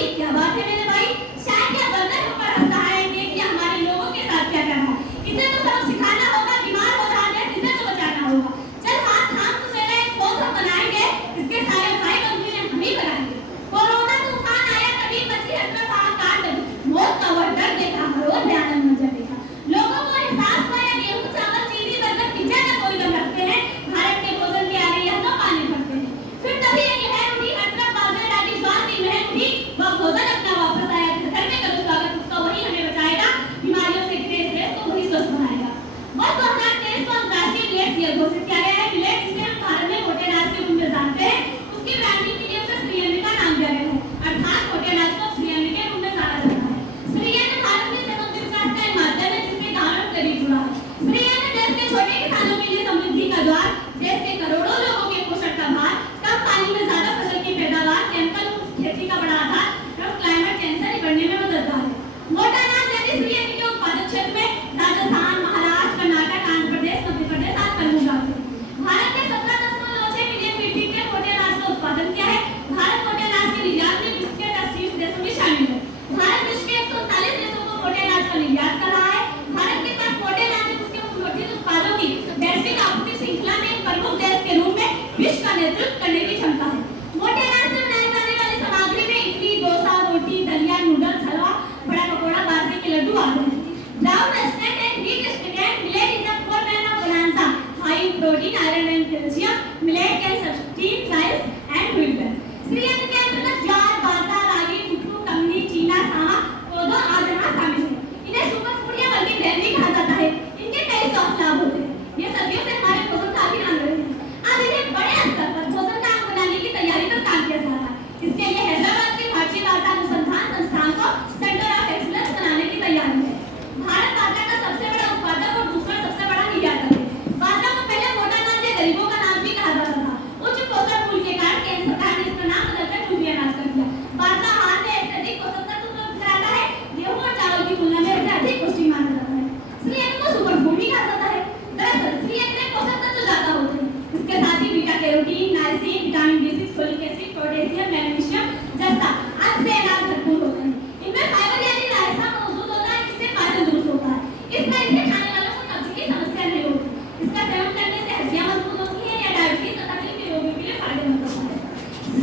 भाभी, क्या बात है मेरे भाई? शायद क्या बंदर हम पर हंसा है कि हमारे लोगों के साथ क्या करना है। इसे तो सब सिखाना होगा, बीमार हो रहा है इसे तो बचाना होगा। चल हाथ थाम तो मेरा एक फौज हम बनाएंगे, इसके सारे भाई बंधु ने हम ही बनाएंगे। कोरोना तूफान आया कभी मची हसरत हाहाकार लगी, मौत का वह डर देखा हर ओर भयानक मंजर देखा। लोगों को एहसास हुआ या गेहूं चावल चीनी बर्गर पिज्जा का कोई गम रखते हैं, भारत के भोजन की आ रही है तो पानी भरते हैं। फिर तभी एक लहर उठी, हर तरफ बाजे डाली, स्वाद की महक उठी, वह भोजन अपना वापस आया। घर में करो स्वागत, उसका वही हमें बचाएगा, बीमारियों से ग्रेस है तो वही स्वस्थ बनाएगा। वर्ष 2023 को अंतर्राष्ट्रीय मिलेट्स ईयर घोषित किया गया है। मिलेट्स जिसे हम भारत में मोटे अनाज के रूप में जानते हैं, उसकी ब्रांडिंग के लिए उसे श्री अन्न का नाम दिया गया है, अर्थात मोटे अनाज को श्री अन्न के रूप में जाना जाता है। श्री अन्न भारत में समग्र विकास का एक माध्यम है जिसके कारण करीब जुड़ा है। श्री अन्न देश के छोटे किसानों के लिए समृद्धि का द्वार, देश के करोड़ों लोगों के पोषण का भार, कम पानी में ज्यादा फसल की पैदावार, केमिकल खेती का बड़ा आधार और क्लाइमेट चेंज से निपटने में मददगार है। मोटा अनाज यानी श्री अन्न के उत्पादक क्षेत्र में राजस्थान, महाराष्ट्र, कर्नाटक, आंध्र प्रदेश, मध्य प्रदेश आदि प्रमुख राज्य हैं। भारत ने 17.6 मिलियन मीट्रिक टन मोटे अनाज का उत्पादन किया है। भारत मोटे अनाज के निर्यात में विश्व के 80 देशों में शामिल है। भारत विश्व के 139 देशों को मोटे अनाज का निर्यात कर रहा है। भारत के पास मोटे अनाज और उसके संगठित उत्पादों की वैश्विक आपूर्ति श्रृंखला में एक प्रमुख देश के रूप में विश्व का नेतृत्व करने की क्षमता है। मोटे अनाज से बनाए जाने वाली सामग्री में इडली, डोसा, रोटी, दलिया, नूडल्स, हलवा, बड़ा पकौड़ा, बाजरे के लड्डू आदि हैं। Brown rusted and wheat extract millet is the foreman of bonanza, high in protein, iron and calcium. Millet can substitute rice and wheat bran. Shri अन्न के अंतर्गत ज्वार, बाजरा, रागी, कुट्टू, कंगनी, चीना, सामा, कोदो आदि अनाज शामिल हैं। इन्हें सुपर फूड या मल्टीग्रेन भी कहा जाता है। इनके कई स्वास्थ्य लाभ होते हैं। ये सदियों से हमारे भोजन का अभिन्न अंग रहे हैं। आज इन्हें बड़े स्तर पर भोजन का अंग बनाने की तैयारी पर काम किया जा रहा है। इसके लिए हैदराबाद के भारतीय वार्ता अनुसंधान संस्थान को सेंटर ऑफ एक्सीलेंस बनाने की तैयारी है। भारत बाजरा का सबसे बड़ा उत्पादक और दूसरा सबसे बड़ा निर्यातक है। बाजरा को पहले मोटा अनाज या गरीबों का नाम भी कहा जाता था। उच्च पोषण मूल्य के कारण केंद्र सरकार ने इसका नाम बदलकर पूर्वी अनाज कर दिया। बाजरा आहार में अत्यधिक पोषक तत्व उपलब्ध कराता है। गेहूं और चावल की तुलना में इसे अधिक पौष्टिक माना जाता है। श्री अन्न को सुपर फूड भी कहा जाता है। दरअसल श्री अन्न में पोषक तत्व ज्यादा होते हैं। इसके साथ ही beta carotene, niacin, vitamin B6, folic acid, potassium, magnesium जैसा अन्य अनाज भरपूर होते हैं। इनमें फाइबर यानी रेशा मौजूद होता है जिससे पाचन दुरुस्त होता है। इस तरह इसे खाने वालों को कब्ज की समस्या नहीं होती। इसका सेवन करने से हड्डियां मजबूत होती हैं या डायबिटीज तथा दिल के रोगियों के लिए फायदेमंद होता है।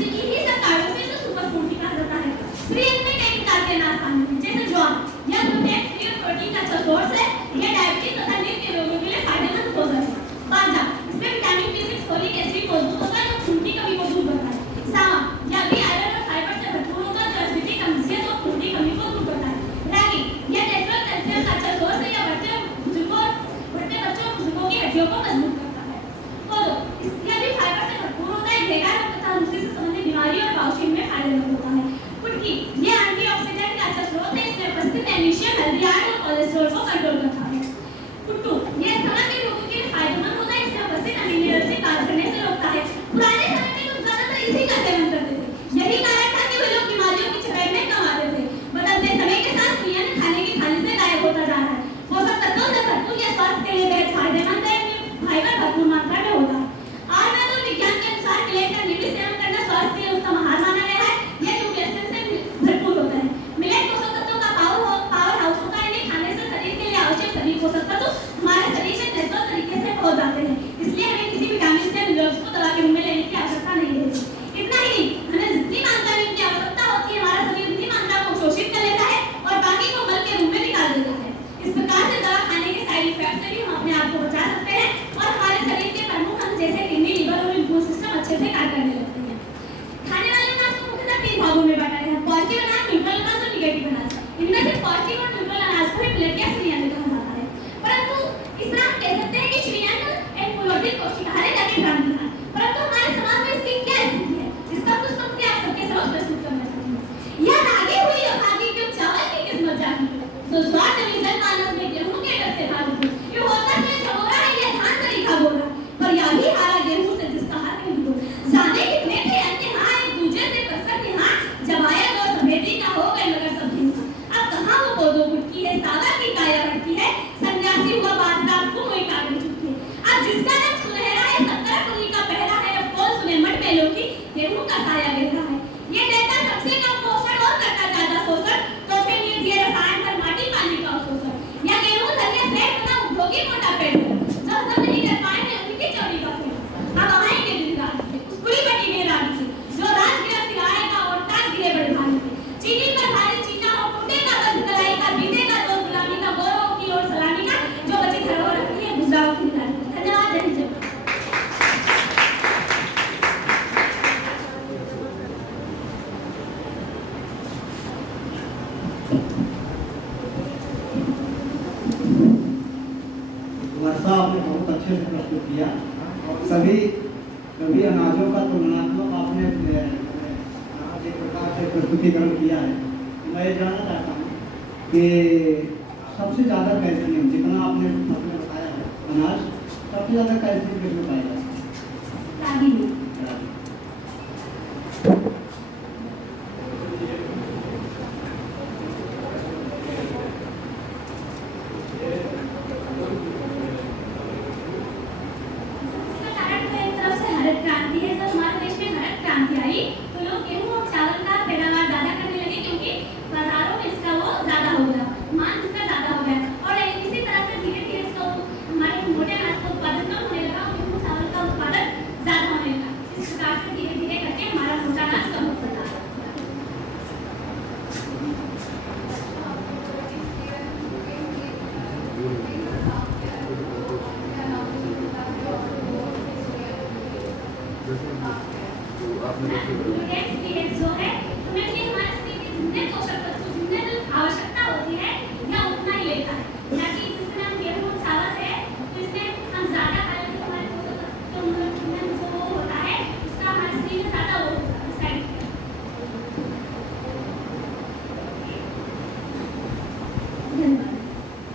इन्हीं सब कारणों से इसे सुपर फूड भी कहा जाता है। श्री अन्न में कई प्रकार के अनाज शामिल हैं जैसे ज्वार, यह ग्लूटेन फ्री और प्रोटीन का अच्छा सोर्स है। यह डायबिटीज तथा दिल के रोगियों के लिए फायदेमंद हो सकता है। बाजरा, इसमें विटामिन B6, फोलिक एसिड मौजूद होता है जो खून की कमी को दूर करता है। सामा, यह भी आयरन और फाइबर से भरपूर होता है जो एसिडिटी, कमजोरी और खून की कमी को दूर करता है। रागी, यह नेचुरल कैल्शियम का अच्छा सोर्स है। यह बढ़ते बच्चों और बुजुर्गों की हड्डियों को मजबूत करता है। कोदो, यह भी फाइबर से भरपूर होता है। घेरा रोग तथा उनसे संबंधित बीमारी और बाउंसिंग में फायदेमंद होता है। कुटकी, यह एंटीऑक्सीडेंट का अच्छा स्रोत है। इसमें उपस्थित मैग्नीशियम हेल्दी आयरन और कोलेस्ट्रॉल को कंट्रोल करता है। कुट्टू, यह स्तन के रोगों के लिए फायदेमंद होता है। इसमें उपस्थित अमीनो एसिड से कार्य करने से रोकता है। पुराने समय में लोग ज्यादातर इसी का सेवन करते थे। यही कारण था कि वे लोग बीमारियों की चपेट में कम आते थे। बदलते समय के साथ श्री अन्न खाने की थाली से गायब होता जा रहा है। पोषक तत्वों से भरपूर यह स्वास्थ्य के लिए बेहद फायदेमंद है। फाइबर भरपूर मात्रा में होता है। आयुर्वेद विज्ञान के अनुसार मिलेट का नियमित सेवन करना स्वास्थ्य के लिए उत्तम आहार माना गया है। यह न्यूट्रिएंट्स से भरपूर होता है। मिलेट पोषक तत्वों का पावर हाउस होता है। इन्हें खाने से शरीर के लिए आवश्यक सभी पोषक तत्व हमारे शरीर में नेचुरल तरीके से पहुंच जाते हैं। इसलिए हमें किसी विटामिन से मिनरल्स को दवा के रूप में लेने की आवश्यकता नहीं है। इतना ही नहीं, हमें जितनी मात्रा में इनकी आवश्यकता होती है हमारा शरीर उतनी मात्रा को शोषित कर लेता है और बाकी को मल के रूप में निकाल देता है। इस प्रकार से दवा खाने के साइड इफेक्ट से भी हम अपने आप को बचा सकते हैं और हमारे शरीर के प्रमुख अंग जैसे किडनी, लिवर और इम्यून सिस्टम अच्छे से कार्य करने लगते हैं। खाने वाले अनाज को मुख्यतः 3 भागों में बांटा गया है: पॉजिटिव अनाज, न्यूट्रल अनाज और नेगेटिव अनाज। इनमें से पॉजिटिव और न्यूट्रल अनाज को ही मिलेट या श्री अन्न कहा जाता है। परंतु इस तरह हम कह सकते हैं कि श्री अन्न एक मूलभूत पौष्टिक आहार है जाके भ्रांति है। परंतु हमारे समाज में इसकी क्या स्थिति है इसका कुछ पंक्ति आप सबके समक्ष प्रस्तुत करना चाहती हूँ। यह रागी हुई अभागी क्यों चावल की किस्मत जागी, तो स्वाद जल मानस में गेहूं के डर से भागी। ये होता है झगोरा है यह धान से लिखा बोला, पर यह भी हारा गेहूं से जिसका हाथ नहीं हो। जाने कितने थे अन्य हाँ एक दूसरे से प्रसन्न हाँ, जब आया दो समेटी का हो गए मगर सब अब कहाँ वो कोदो गुटकी है सादा की काया अच्छे से प्रस्तुत किया। सभी अनाजों का तुलनात्मक आपने एक प्रकार से प्रस्तुतिकरण किया है। मैं ये जानना चाहता हूँ कि सबसे ज़्यादा कैल्शियम जितना आपने मतलब बताया है अनाज, सबसे ज़्यादा कैल्शियम किसमें पाया जाता है? रागी में। इसका कारण तो एक तरफ से हरित क्रांति है। जब हमारे देश में हरित क्रांति आई तो लोग गेहूं और चावल का पैदावार ज्यादा करने लगे, क्योंकि बाजारों में इसका वो ज्यादा हो गया, मांग इसका ज्यादा हो गया। और इसी तरह से धीरे धीरे इसको हमारे मोटे अनाज का उत्पादन कम होने लगा और गेहूं चावल का उत्पादन ज्यादा होने लगा। इस प्रकार से धीरे धीरे करके हमारा मोटा अनाज कम होता जा रहा है। न्यूट्रिएंट्स जो है, तो मैं ये हमारे शरीर के जितने पोषक तत्व, जितने जो आवश्यकता होती है